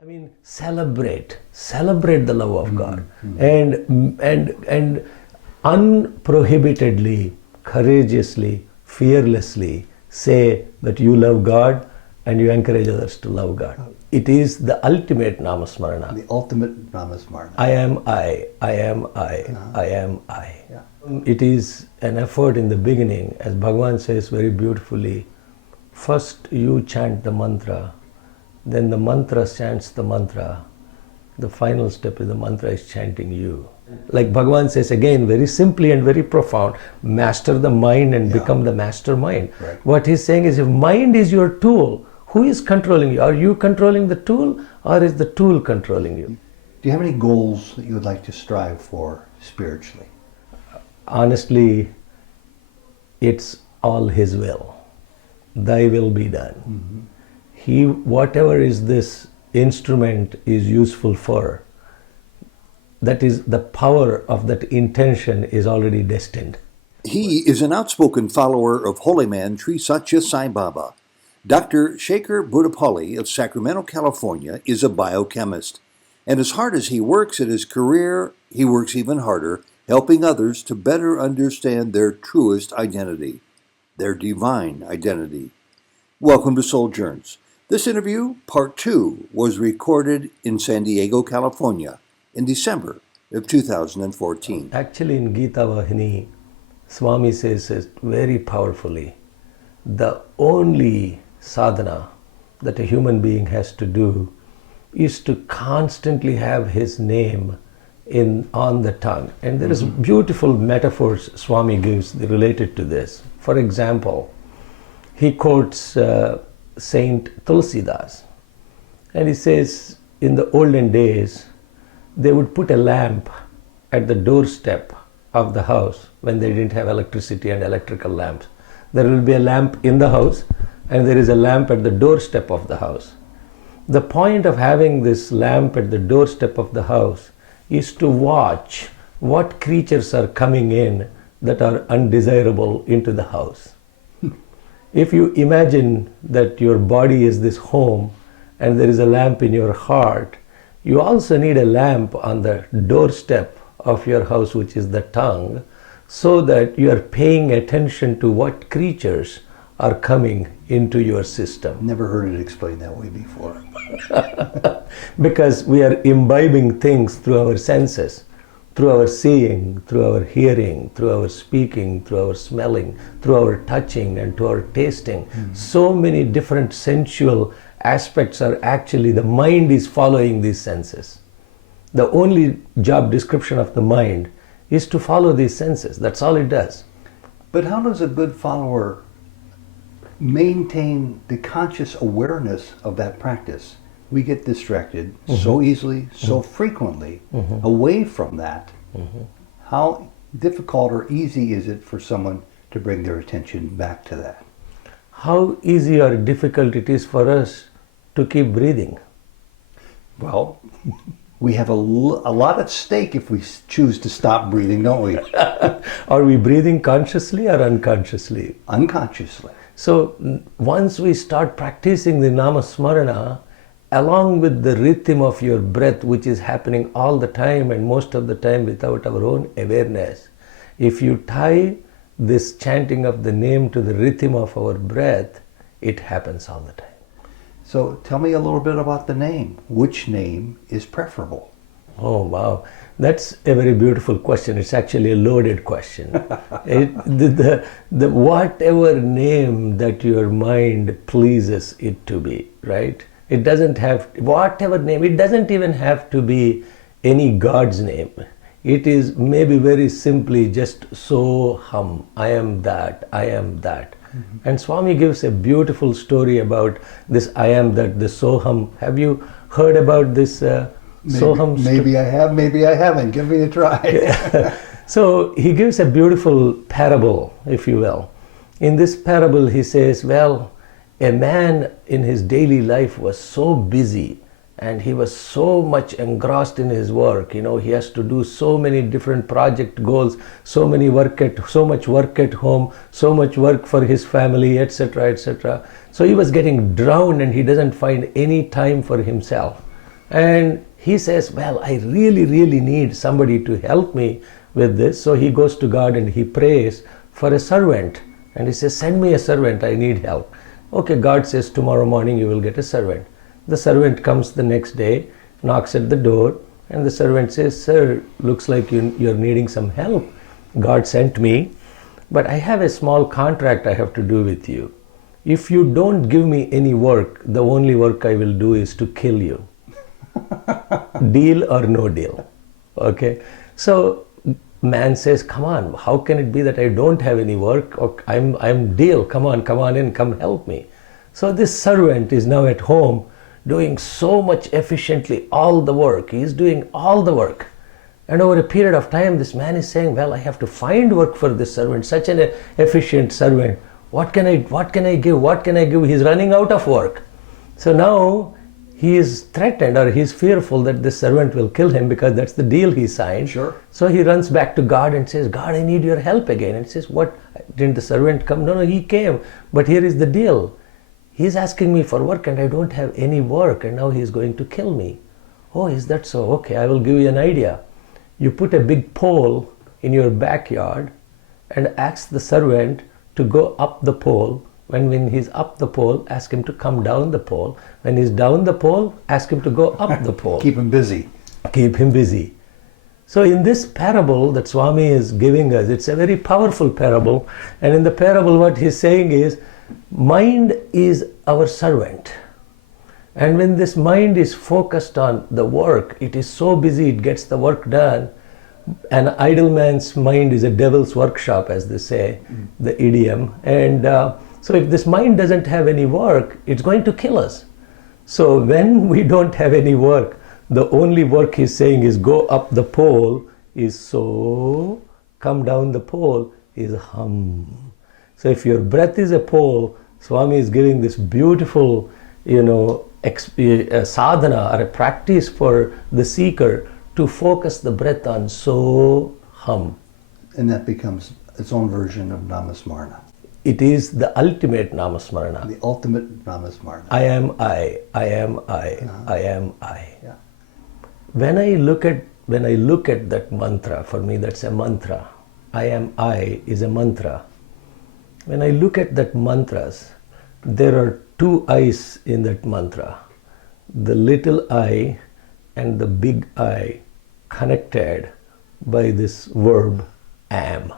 I mean, celebrate the love of God, and unprohibitedly, courageously, fearlessly say that you love God and you encourage others to love God. It is the ultimate namasmarana. The ultimate namasmarana. I am I am I am I. Yeah. It is an effort in the beginning, as Bhagavan says very beautifully. First you chant the mantra, then the mantra chants the mantra. The final step is the mantra is chanting you. Like Bhagavan says again, very simply and very profound, master the mind and become the mastermind. Right. What he's saying is, if mind is your tool, who is controlling you? Are you controlling the tool, or is the tool controlling you? Do you have any goals that you would like to strive for spiritually? Honestly, it's all His will. Thy will be done. He, whatever is this instrument is useful for, that is the power of that intention is already destined. He is an outspoken follower of holy man Sri Sathya Sai Baba. Dr. Sekhar Boddupalli of Sacramento, California is a biochemist. And as hard as he works at his career, he works even harder, helping others to better understand their truest identity, their divine identity. Welcome to Souljourns. This interview, part 2, was recorded in San Diego, California in December of 2014. Actually, in Gita Vahini, Swami says it very powerfully. The only sadhana that a human being has to do is to constantly have his name on the tongue. And there is beautiful metaphors Swami gives related to this. For example, he quotes Saint Tulsidas, and he says, in the olden days, they would put a lamp at the doorstep of the house when they didn't have electricity and electrical lamps. There will be a lamp in the house, and there is a lamp at the doorstep of the house. The point of having this lamp at the doorstep of the house is to watch what creatures are coming in that are undesirable into the house. If you imagine that your body is this home and there is a lamp in your heart, you also need a lamp on the doorstep of your house, which is the tongue, so that you are paying attention to what creatures are coming into your system. Never heard it explained that way before. Because we are imbibing things through our senses, through our seeing, through our hearing, through our speaking, through our smelling, through our touching, and to our tasting. So many different sensual aspects are actually, the mind is following these senses. The only job description of the mind is to follow these senses. That's all it does. But how does a good follower maintain the conscious awareness of that practice? We get distracted so easily, so frequently, away from that. How difficult or easy is it for someone to bring their attention back to that? How easy or difficult it is for us to keep breathing? Well, we have a lot at stake if we choose to stop breathing, don't we? Are we breathing consciously or unconsciously? Unconsciously. So once we start practicing the namasmarana, along with the rhythm of your breath, which is happening all the time and most of the time without our own awareness, if you tie this chanting of the name to the rhythm of our breath, it happens all the time. So tell me a little bit about the name. Which name is preferable? Oh, wow. That's a very beautiful question. It's actually a loaded question. The whatever name that your mind pleases it to be, right? It doesn't have, whatever name, it doesn't even have to be any God's name. It is maybe very simply just SoHum. I am that, I am that. And Swami gives a beautiful story about this I am that, the SoHum. Have you heard about this SoHum? Maybe I have, maybe I haven't. Give me a try. So he gives a beautiful parable, if you will. In this parable he says, well, a man in his daily life was so busy and he was so much engrossed in his work. You know, he has to do so many different project goals, so much work at home, so much work for his family, etc., etc. So he was getting drowned and he doesn't find any time for himself. And he says, well, I really, really need somebody to help me with this. So he goes to God and he prays for a servant. And he says, send me a servant, I need help. Okay, God says, tomorrow morning you will get a servant. The servant comes the next day, knocks at the door, and the servant says, sir, looks like you're needing some help. God sent me, but I have a small contract I have to do with you. If you don't give me any work, the only work I will do is to kill you. Deal or no deal. Okay. So man says, come on, how can it be that I don't have any work? Or I'm deal. Come on in, come help me. So this servant is now at home doing so much efficiently all the work. He is doing all the work. And over a period of time, this man is saying, well, I have to find work for this servant, such an efficient servant. What can I give? He's running out of work. So now he is threatened, or he's fearful that this servant will kill him, because that's the deal he signed. Sure. So he runs back to God and says, God, I need your help again. And he says, what? Didn't the servant come? No, he came. But here is the deal. He's asking me for work and I don't have any work, and now he's going to kill me. Oh, is that so? Okay, I will give you an idea. You put a big pole in your backyard and ask the servant to go up the pole. When he's up the pole, ask him to come down the pole. When he's down the pole, ask him to go up the pole. Keep him busy. Keep him busy. So in this parable that Swami is giving us, it's a very powerful parable. And in the parable, what he's saying is, mind is our servant. And when this mind is focused on the work, it is so busy, it gets the work done. An idle man's mind is a devil's workshop, as they say, the idiom. And so if this mind doesn't have any work, it's going to kill us. So when we don't have any work, the only work he's saying is go up the pole is so, come down the pole is hum. So if your breath is a pole, Swami is giving this beautiful, sadhana or a practice for the seeker to focus the breath on SoHum. And that becomes its own version of Namasmarana. It is the ultimate Namasmarana. The ultimate Namasmarana. I am I am I, I am I. Yeah. When I look at that mantra, for me that's a mantra. I am I is a mantra. When I look at that mantras, there are two I's in that mantra. The little I and the big I connected by this verb am.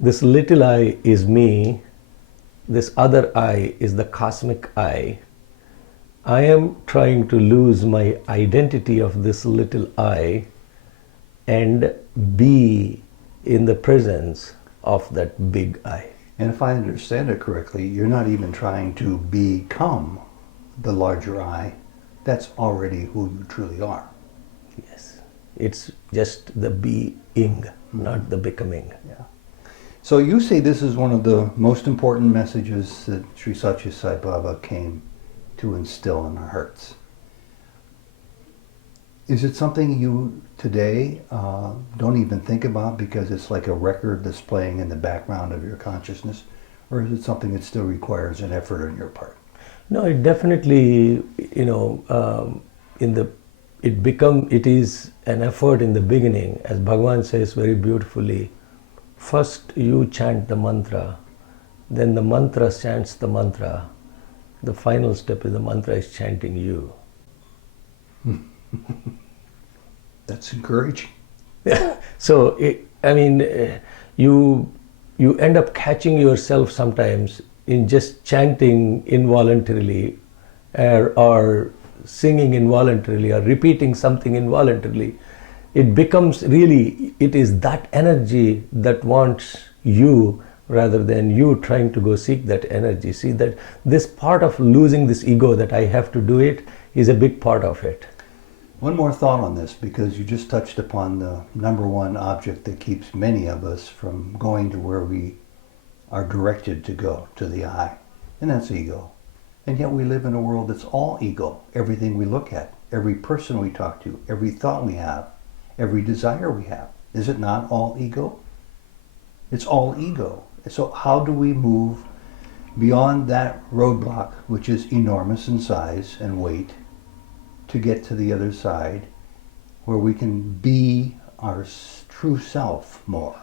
This little I is me. This other I is the cosmic I. I am trying to lose my identity of this little I and be in the presence of that big I. And if I understand it correctly, you're not even trying to become the larger I. That's already who you truly are. Yes. It's just the being, not the becoming. Yeah. So you say this is one of the most important messages that Sri Sathya Sai Baba came to instill in our hearts. Is it something you today don't even think about because it's like a record that's playing in the background of your consciousness? Or is it something that still requires an effort on your part? No, it definitely, it is an effort in the beginning. As Bhagavan says very beautifully, first you chant the mantra, then the mantra chants the mantra. The final step is the mantra is chanting you. That's encouraging. So, you end up catching yourself sometimes in just chanting involuntarily or singing involuntarily or repeating something involuntarily. It becomes really, it is that energy that wants you rather than you trying to go seek that energy. See that this part of losing this ego that I have to do it is a big part of it. One more thought on this, because you just touched upon the number one object that keeps many of us from going to where we are directed to go, to the I, and that's ego. And yet we live in a world that's all ego. Everything we look at, every person we talk to, every thought we have, every desire we have. Is it not all ego? It's all ego. So how do we move beyond that roadblock, which is enormous in size and weight, to get to the other side where we can be our true self more?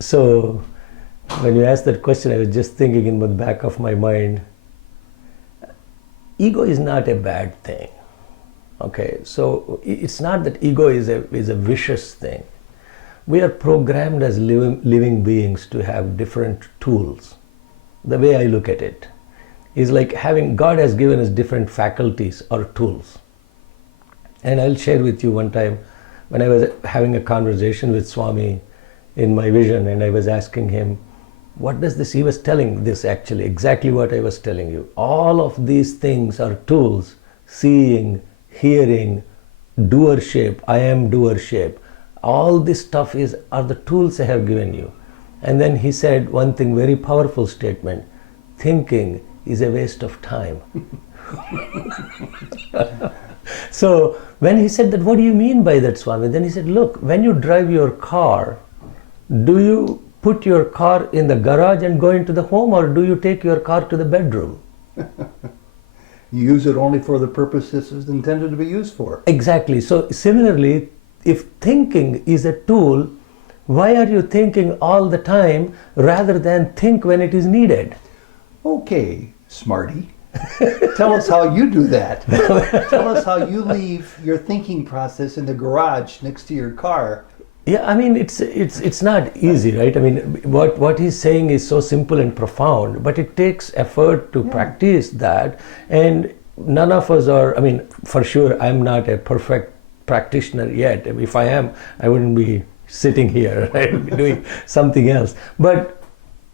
So, when you asked that question, I was just thinking in the back of my mind, ego is not a bad thing. Okay, so it's not that ego is a vicious thing. We are programmed as living beings to have different tools. The way I look at it is like God has given us different faculties or tools. And I'll share with you one time when I was having a conversation with Swami in my vision, and I was asking him, what does this? He was telling this actually, exactly what I was telling you. All of these things are tools: seeing, hearing, doership, I am doership. All this stuff are the tools I have given you. And then he said one thing, very powerful statement: thinking is a waste of time. So when he said that, what do you mean by that, Swami? Then he said, look, when you drive your car, do you put your car in the garage and go into the home, or do you take your car to the bedroom? You use it only for the purposes it's intended to be used for. Exactly. So similarly, if thinking is a tool, why are you thinking all the time rather than think when it is needed? Okay, smarty. Tell us how you do that. Tell us how you leave your thinking process in the garage next to your car. Yeah, I mean, it's not easy, right? I mean, what he's saying is so simple and profound, but it takes effort to practice that, and none of us are. I mean, for sure, I'm not a perfect practitioner yet. If I am, I wouldn't be sitting here, right? I'd be doing something else. But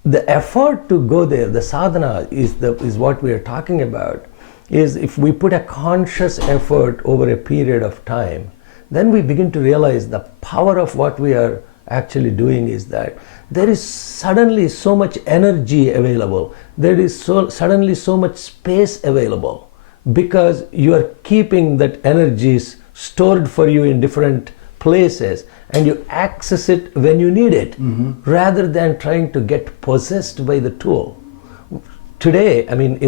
the effort to go there, the sadhana is what we are talking about. Is if we put a conscious effort over a period of time, then we begin to realize the power of what we are actually doing is that there is suddenly so much energy available. There is suddenly so much space available, because you are keeping that energy stored for you in different places, and you access it when you need it, rather than trying to get possessed by the tool. Today, I mean,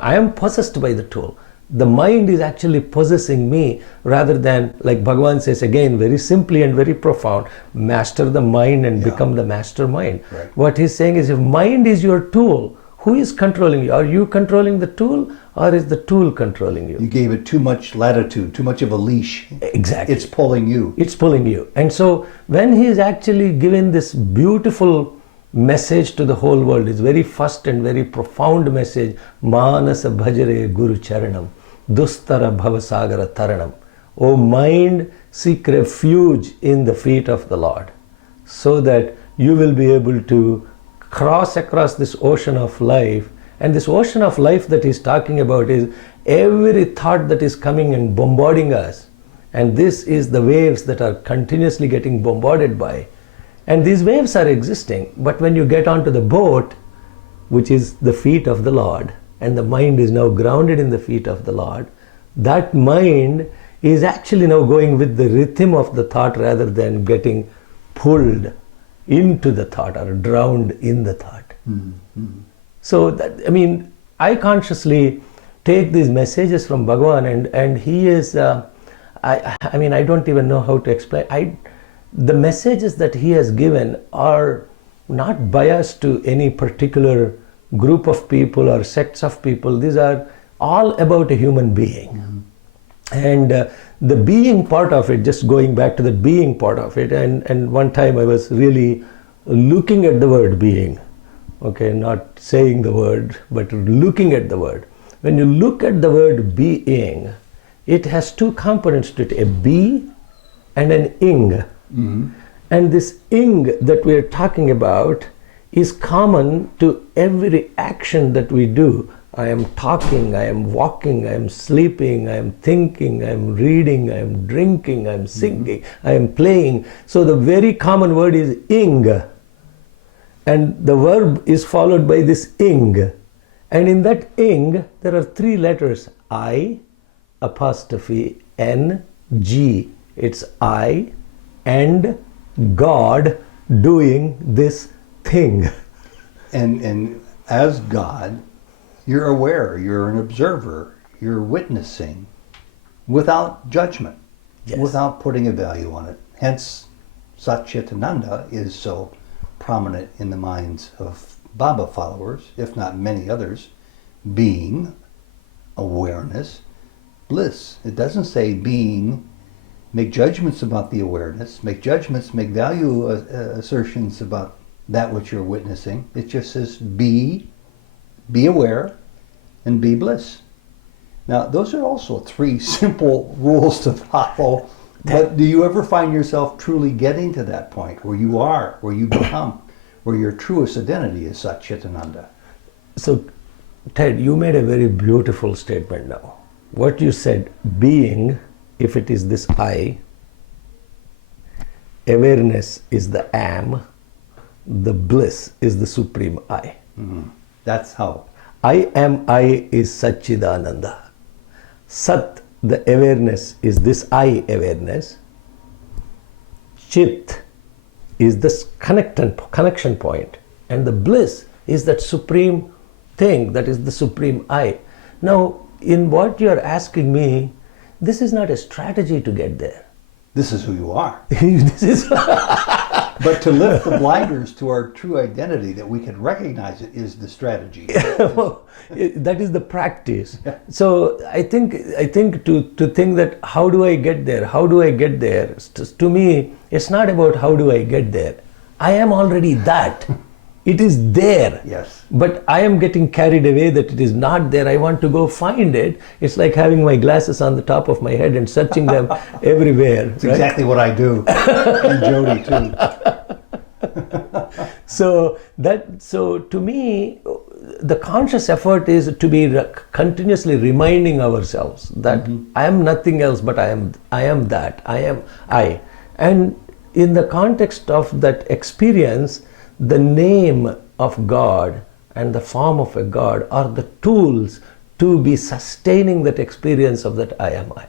I am possessed by the tool. The mind is actually possessing me, rather than, like Bhagavan says again, very simply and very profound, master the mind and become the mastermind. Right. What he's saying is, if mind is your tool, who is controlling you? Are you controlling the tool, or is the tool controlling you? You gave it too much latitude, too much of a leash. Exactly. It's pulling you. It's pulling you. And so when he is actually given this beautiful message to the whole world, his very first and very profound message, Manasa Bhajare Guru Charanam, Dustara Bhavasagara Taranam. O mind, seek refuge in the feet of the Lord, so that you will be able to cross across this ocean of life. And this ocean of life that he's talking about is every thought that is coming and bombarding us. And this is the waves that are continuously getting bombarded by. And these waves are existing. But when you get onto the boat, which is the feet of the Lord, and the mind is now grounded in the feet of the Lord, that mind is actually now going with the rhythm of the thought, rather than getting pulled into the thought or drowned in the thought. Mm-hmm. So that, I mean, I consciously take these messages from Bhagavan, and he is, I mean, I don't even know how to explain. The messages that he has given are not biased to any particular group of people or sects of people. These are all about a human being. Mm-hmm. And the being part of it, just going back to the being part of it, and one time I was really looking at the word being, okay, not saying the word, but looking at the word. When you look at the word being, it has two components to it, a be and an ing. Mm-hmm. And this ing that we are talking about is common to every action that we do. I am talking, I am walking, I am sleeping, I am thinking, I am reading, I am drinking, I am singing, I am playing. So the very common word is ing. And the verb is followed by this ing. And in that ing, there are three letters, I, apostrophe, N, G. It's I and God doing this thing. And as God, you're aware, you're an observer, you're witnessing without judgment, Yes. without putting a value on it. Hence, Satchitananda is so prominent in the minds of Baba followers, if not many others, being, awareness, bliss. It doesn't say being, make judgments about the awareness, make judgments, make value assertions about that which you're witnessing. It just says be aware, and be bliss. Now, those are also three simple rules to follow. But do you ever find yourself truly getting to that point where you are, where you become, where your truest identity is Satchitananda? So, Ted, you made a very beautiful statement now. What you said, being, if it is this I, awareness is the am, the bliss is the supreme I. Mm-hmm. That's how. I am I is Satchidananda. Sat, the awareness, is this I awareness. Chit is this connection point. And the bliss is that supreme thing, that is the supreme I. Now, in what you're asking me, this is not a strategy to get there. This is who you are. This is But to lift the blinders to our true identity, that we can recognize it, is the strategy. that is the practice. So I think to think that how do I get there? How do I get there? To me, it's not about how do I get there. I am already that. It is there. Yes. But I am getting carried away that it is not there. I want to go find it. It's like having my glasses on the top of my head and searching them everywhere. It's exactly what I do. And Jody too. So to me, the conscious effort is to be continuously reminding ourselves that I am nothing else but I am that. I am I. And in the context of that experience, the name of God and the form of a God are the tools to be sustaining that experience of that I am I.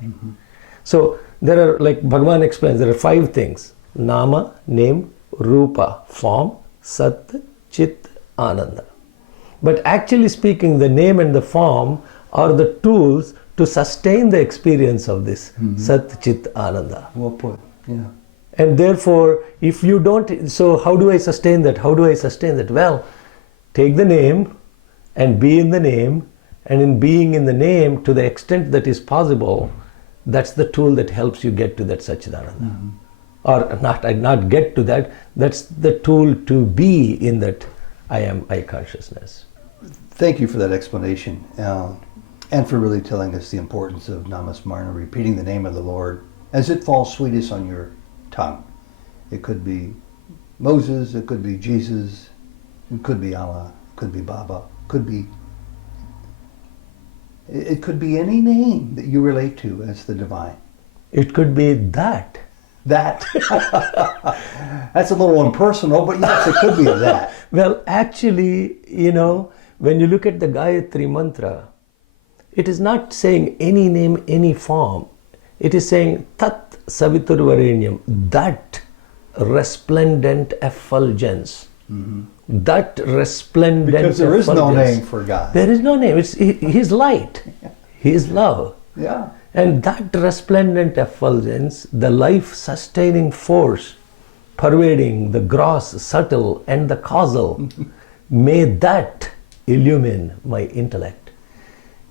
So there are, like Bhagavan explains, there are 5 things: Nama, name; Rupa, form; Sat, Chit, Ananda. But actually speaking, the name and the form are the tools to sustain the experience of this Sat, Chit, Ananda. Well put. Yeah. And therefore, if you don't, so how do I sustain that? How do I sustain that? Well, take the name and be in the name, and in being in the name to the extent that is possible, that's the tool that helps you get to that Satchidananda. Or not get to that, that's the tool to be in that I am I consciousness. Thank you for that explanation, and for really telling us the importance of Namasmarana, repeating the name of the Lord as it falls sweetest on your tongue. It could be Moses, it could be Jesus, it could be Allah, it could be Baba, it could be any name that you relate to as the divine. It could be that. That. That's a little impersonal, but yes, it could be that. Well, actually, when you look at the Gayatri Mantra, it is not saying any name, any form. It is saying Tat Saviturvarenyam, that resplendent effulgence. That resplendent Because there is no effulgence. name for God. There is no name. It's His light. His love. Yeah. And that resplendent effulgence, the life-sustaining force pervading the gross, subtle, and the causal, may that illumine my intellect.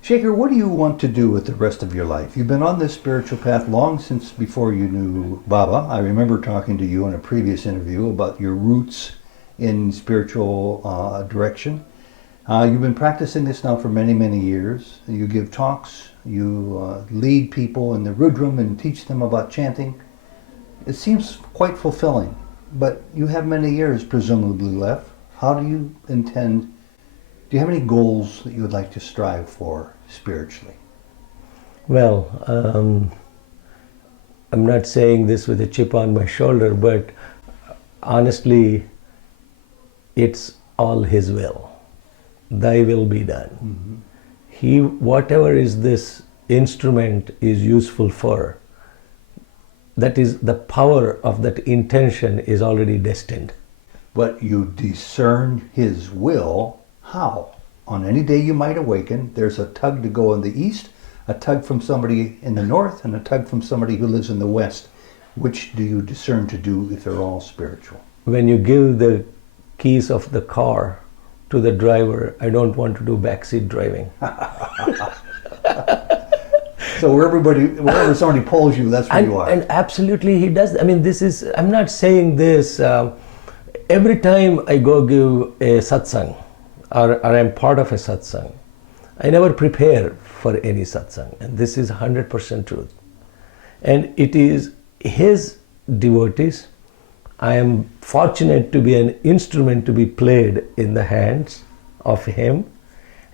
Shekar, what do you want to do with the rest of your life? You've been on this spiritual path long since before you knew Baba. I remember talking to you in a previous interview about your roots in spiritual direction. You've been practicing this now for many, many years. You give talks, you lead people in the Rudram and teach them about chanting. It seems quite fulfilling, but you have many years presumably left. How do you intend, do you have any goals that you would like to strive for spiritually? Well, I'm not saying this with a chip on my shoulder, but honestly, it's all His will. Thy will be done. Whatever is this instrument is useful for, that is the power of that intention is already destined. But you discern His will. How? On any day you might awaken, there's a tug to go in the east, a tug from somebody in the north and a tug from somebody who lives in the west. Which do you discern to do if they're all spiritual? When you give the keys of the car to the driver, I don't want to do backseat driving. So wherever somebody pulls you, that's where you are. And absolutely he does. I mean, I'm not saying this. Every time I go give a satsang or I'm part of a satsang, I never prepare for any satsang. And this is 100% truth. And it is his devotees. I am fortunate to be an instrument to be played in the hands of him.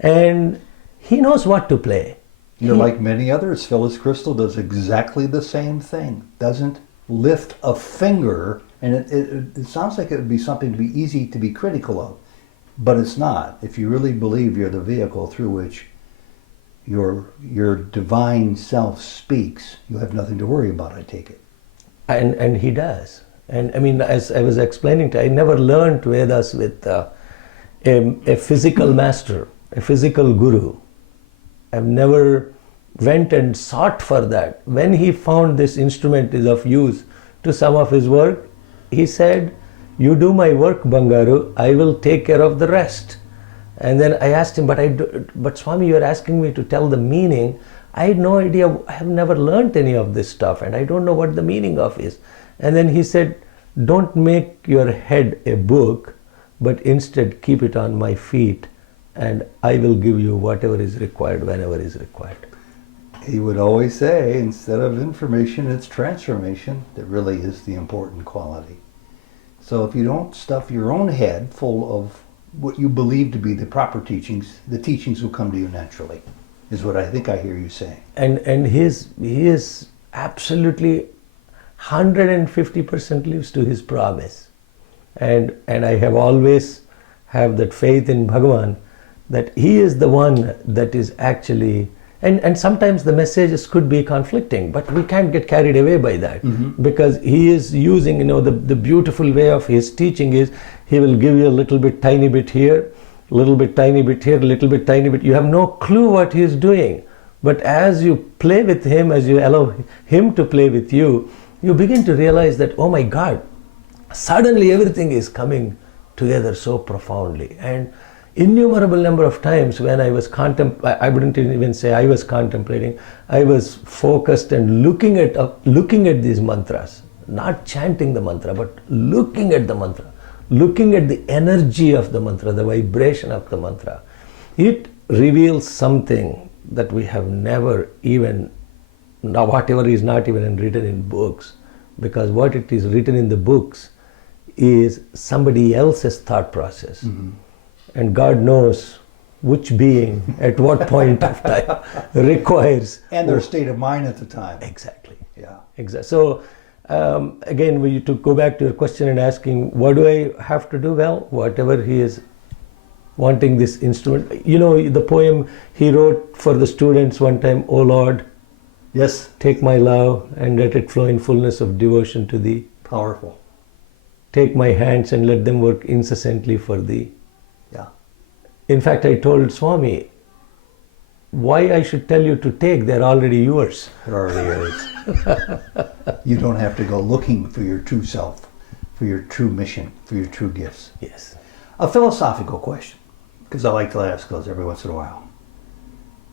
And he knows what to play. You're like many others. Phyllis Crystal does exactly the same thing. Doesn't lift a finger, and it sounds like it would be something to be easy to be critical of, but it's not. If you really believe you're the vehicle through which your divine self speaks, you have nothing to worry about, I take it. And he does. And I mean, as I was explaining to you, I never learned Vedas with a physical master, a physical guru. I've never went and sought for that. When he found this instrument is of use to some of his work, he said, "You do my work, Bangaru, I will take care of the rest." And then I asked him, but Swami, you're asking me to tell the meaning. I had no idea, I have never learnt any of this stuff and I don't know what the meaning of is. And then he said, don't make your head a book, but instead keep it on my feet and I will give you whatever is required whenever is required. He would always say, instead of information, it's transformation that really is the important quality. So if you don't stuff your own head full of what you believe to be the proper teachings, the teachings will come to you naturally, is what I think I hear you saying. And he is absolutely 150% lives to his promise. And I have always have that faith in Bhagavan that he is the one that is actually, and sometimes the messages could be conflicting, but we can't get carried away by that, because he is using, the beautiful way of his teaching is he will give you a little bit, tiny bit here, little bit, tiny bit here, little bit, tiny bit. You have no clue what he is doing. But as you play with him, as you allow him to play with you, you begin to realize that, oh my God, suddenly everything is coming together so profoundly. And innumerable number of times when I was I wouldn't even say I was contemplating, I was focused and looking at these mantras, not chanting the mantra, but looking at the mantra, looking at the energy of the mantra, the vibration of the mantra. It reveals something that we have never even, now whatever is not even written in books, because what it is written in the books is somebody else's thought process. And God knows which being at what point of time requires. And their state of mind at the time. Exactly. Yeah. Exactly. So again, to go back to your question and asking, what do I have to do? Well, whatever he is wanting this instrument. The poem he wrote for the students one time, "O Lord, yes, take my love and let it flow in fullness of devotion to thee. Powerful. Take my hands and let them work incessantly for thee." Yeah. In fact, I told Swami, why I should tell you to take, they're already yours. They're already yours. You don't have to go looking for your true self, for your true mission, for your true gifts. Yes. A philosophical question, because I like to ask those every once in a while.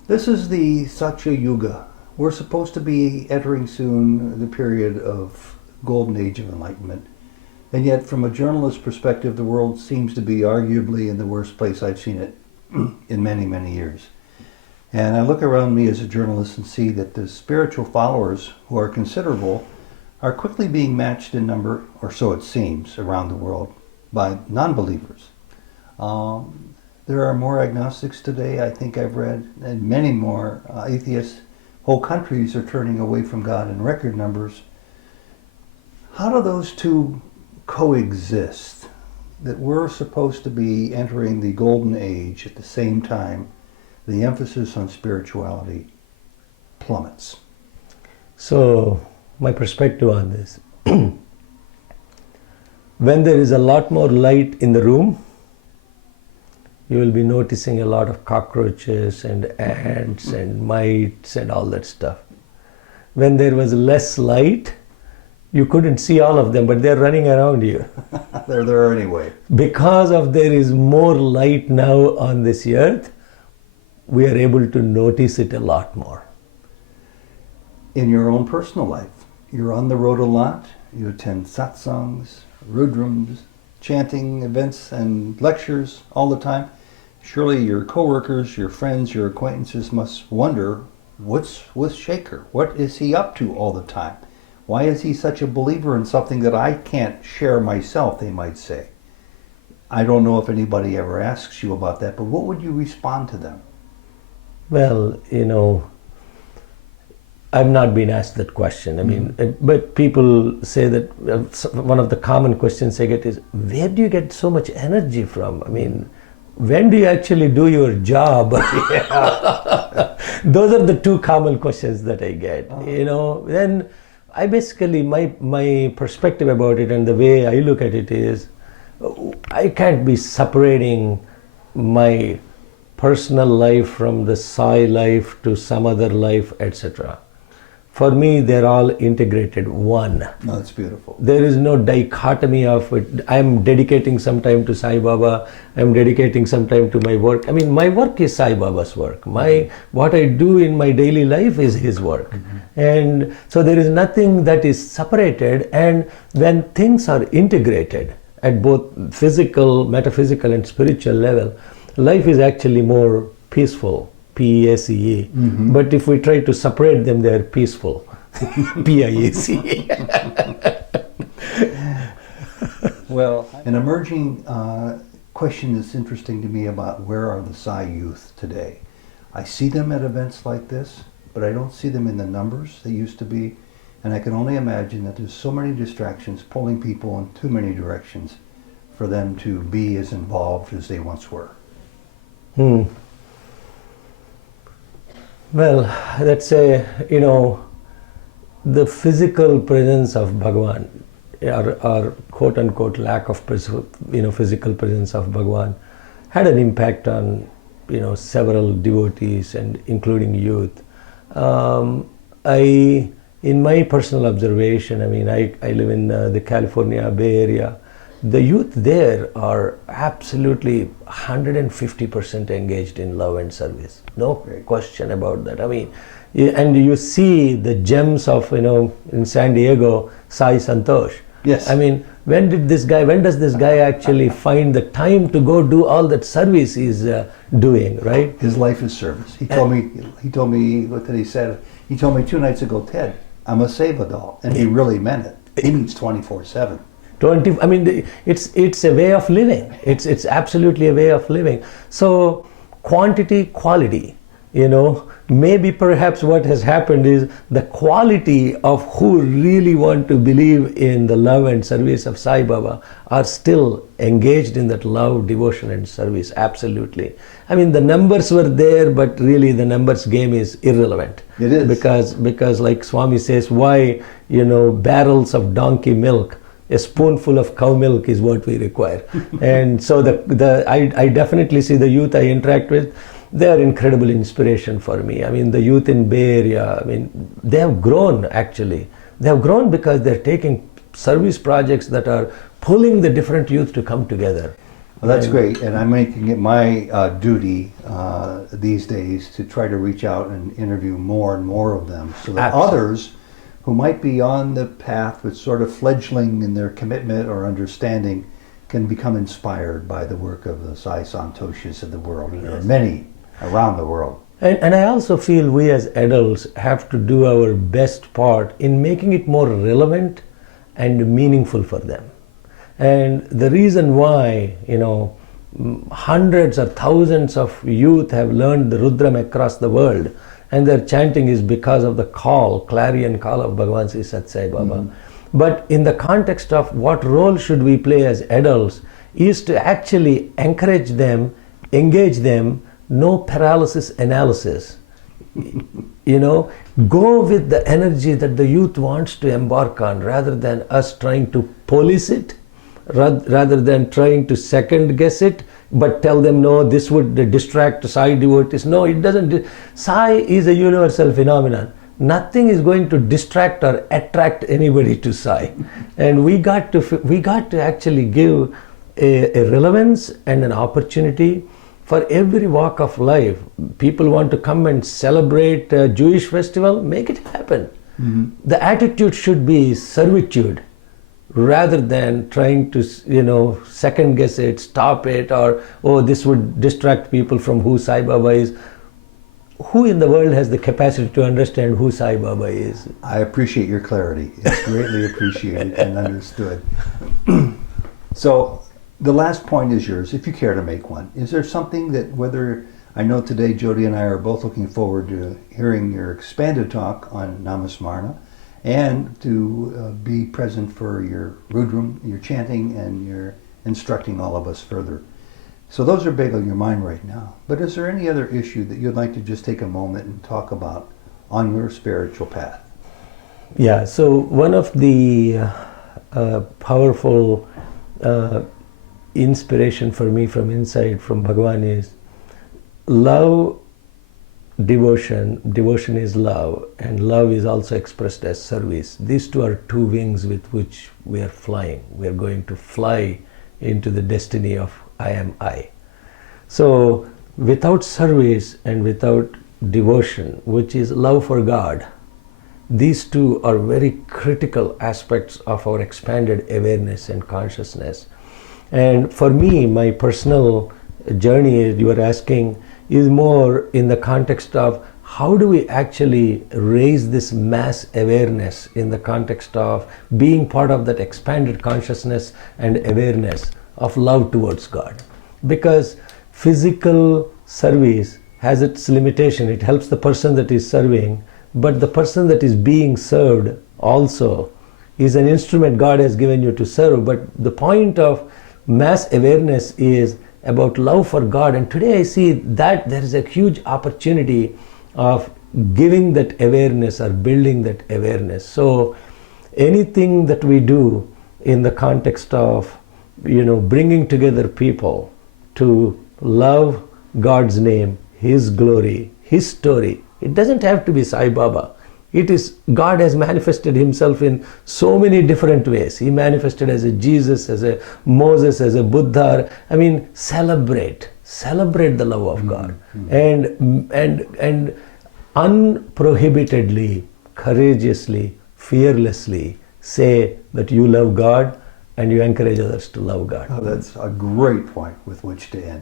This is the Satya Yuga. We're supposed to be entering soon the period of golden age of enlightenment. And yet, from a journalist's perspective, the world seems to be arguably in the worst place I've seen it in many, many years. And I look around me as a journalist and see that the spiritual followers, who are considerable, are quickly being matched in number, or so it seems, around the world, by non-believers. There are more agnostics today, I think I've read, and many more atheists. Whole countries are turning away from God in record numbers. How do those two coexist? That we're supposed to be entering the golden age at the same time the emphasis on spirituality plummets. So, my perspective on this. When there is a lot more light in the room, you will be noticing a lot of cockroaches and ants and mites and all that stuff. When there was less light, you couldn't see all of them, but they're running around you. They're there anyway. Because of there is more light now on this earth, we are able to notice it a lot more. In your own personal life, you're on the road a lot. You attend satsangs, rudrams, chanting events and lectures all the time. Surely your coworkers, your friends, your acquaintances must wonder, what's with Shekar? What is he up to all the time? Why is he such a believer in something that I can't share myself, they might say. I don't know if anybody ever asks you about that, but what would you respond to them? Well, I've not been asked that question. I mean, but people say that one of the common questions I get is, where do you get so much energy from? I mean, when do you actually do your job? Those are the two common questions that I get. Then I basically, my perspective about it and the way I look at it is, I can't be separating my personal life from the Sai life to some other life, etc. For me, they're all integrated, one. Oh, that's beautiful. There is no dichotomy of it. I'm dedicating some time to Sai Baba. I'm dedicating some time to my work. I mean, my work is Sai Baba's work. What I do in my daily life is his work. And so there is nothing that is separated. And when things are integrated at both physical, metaphysical, and spiritual level, life is actually more peaceful. P-E-A-C-E. But if we try to separate them, they're peaceful. P-I-A-C-E. Well, an emerging question that's interesting to me about where are the Sai youth today. I see them at events like this, but I don't see them in the numbers they used to be. And I can only imagine that there's so many distractions pulling people in too many directions for them to be as involved as they once were. Well, let's say, the physical presence of Bhagavan, or quote-unquote lack of physical presence of Bhagavan, had an impact on, several devotees and including youth. In my personal observation, I live in the California Bay Area. The youth there are absolutely 150% engaged in love and service. No question about that. And you see the gems of, in San Diego, Sai Santosh. Yes. When does this guy actually find the time to go do all that service he's doing, right? His life is service. He told me, what did he say? He told me 2 nights ago, Ted, I'm a Sevadal. And he really meant it. He means 24/7. It's a way of living. It's absolutely a way of living. So quantity, quality, maybe perhaps what has happened is the quality of who really want to believe in the love and service of Sai Baba are still engaged in that love, devotion and service, absolutely. The numbers were there, but really the numbers game is irrelevant. It is. Because like Swami says, why, barrels of donkey milk, a spoonful of cow milk is what we require. And so I definitely see the youth I interact with, they are incredible inspiration for me. The youth in Bay Area, they have grown actually. They have grown because they're taking service projects that are pulling the different youth to come together. Well, that's great, and I'm making it my duty these days to try to reach out and interview more and more of them so that others who might be on the path but sort of fledgling in their commitment or understanding can become inspired by the work of the Sai Santoshis of the world. And there are many around the world. And I also feel we as adults have to do our best part in making it more relevant and meaningful for them. And the reason why, hundreds or thousands of youth have learned the Rudram across the world and their chanting is because of the clarion call of Bhagavan Sri Sat Sai Baba. But in the context of what role should we play as adults is to actually encourage them, engage them, no paralysis analysis. Go with the energy that the youth wants to embark on rather than us trying to police it, rather than trying to second guess it, but tell them no, this would distract Sai devotees. No, it doesn't. Sai is a universal phenomenon. Nothing is going to distract or attract anybody to Sai. And we got to actually give a relevance and an opportunity for every walk of life. People want to come and celebrate a Jewish festival, make it happen. The attitude should be servitude rather than trying to, second guess it, stop it, or, oh, this would distract people from who Sai Baba is. Who in the world has the capacity to understand who Sai Baba is? I appreciate your clarity. It's greatly appreciated and understood. So the last point is yours, if you care to make one. Is there something that, whether, I know today Jody and I are both looking forward to hearing your expanded talk on Namasmarna and to be present for your Rudram, your chanting, and your instructing all of us further. So those are big on your mind right now. But is there any other issue that you'd like to just take a moment and talk about on your spiritual path? Yeah, so one of the powerful inspiration for me from inside, from Bhagavan, is love, devotion. Devotion is love, and love is also expressed as service. These two are two wings with which we are flying. We are going to fly into the destiny of I am I. So without service and without devotion, which is love for God, these two are very critical aspects of our expanded awareness and consciousness. And for me, my personal journey, as you were asking, is more in the context of how do we actually raise this mass awareness in the context of being part of that expanded consciousness and awareness of love towards God. Because physical service has its limitation. It helps the person that is serving, but the person that is being served also is an instrument God has given you to serve. But the point of mass awareness is about love for God. And today I see that there is a huge opportunity of giving that awareness or building that awareness. So anything that we do in the context of bringing together people to love God's name, His glory, His story. It doesn't have to be Sai Baba. It is God has manifested Himself in so many different ways. He manifested as a Jesus, as a Moses, as a Buddha. I mean, celebrate the love of God, and unprohibitedly, courageously, fearlessly say that you love God and you encourage others to love God. Oh, that's a great point with which to end.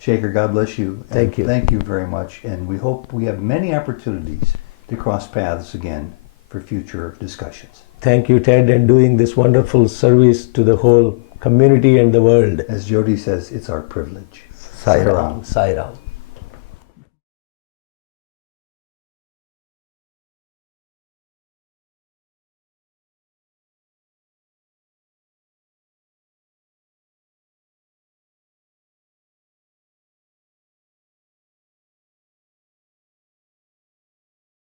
Shekar, God bless you. Thank you. Thank you very much. And we hope we have many opportunities to cross paths again for future discussions. Thank you, Ted, and doing this wonderful service to the whole community and the world. As Jody says, it's our privilege. Sai Ram. Sai Ram.